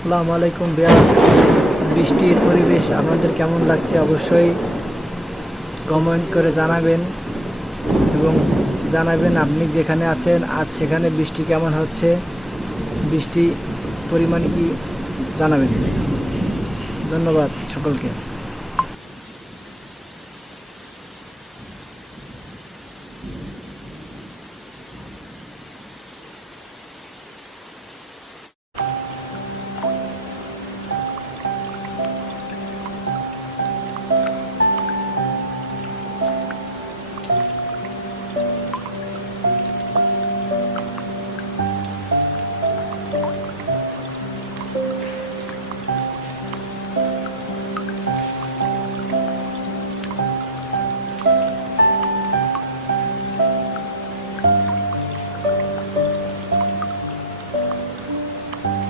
আসসালামু আলাইকুম বিয়াস। বৃষ্টির পরিবেশ আপনাদের কেমন লাগছে অবশ্যই কমেন্ট করে জানাবেন এবং জানাবেন আপনি যেখানে আছেন আজ সেখানে বৃষ্টি কেমন হচ্ছে, বৃষ্টি পরিমাণ কি জানাবেন। ধন্যবাদ সকলকে।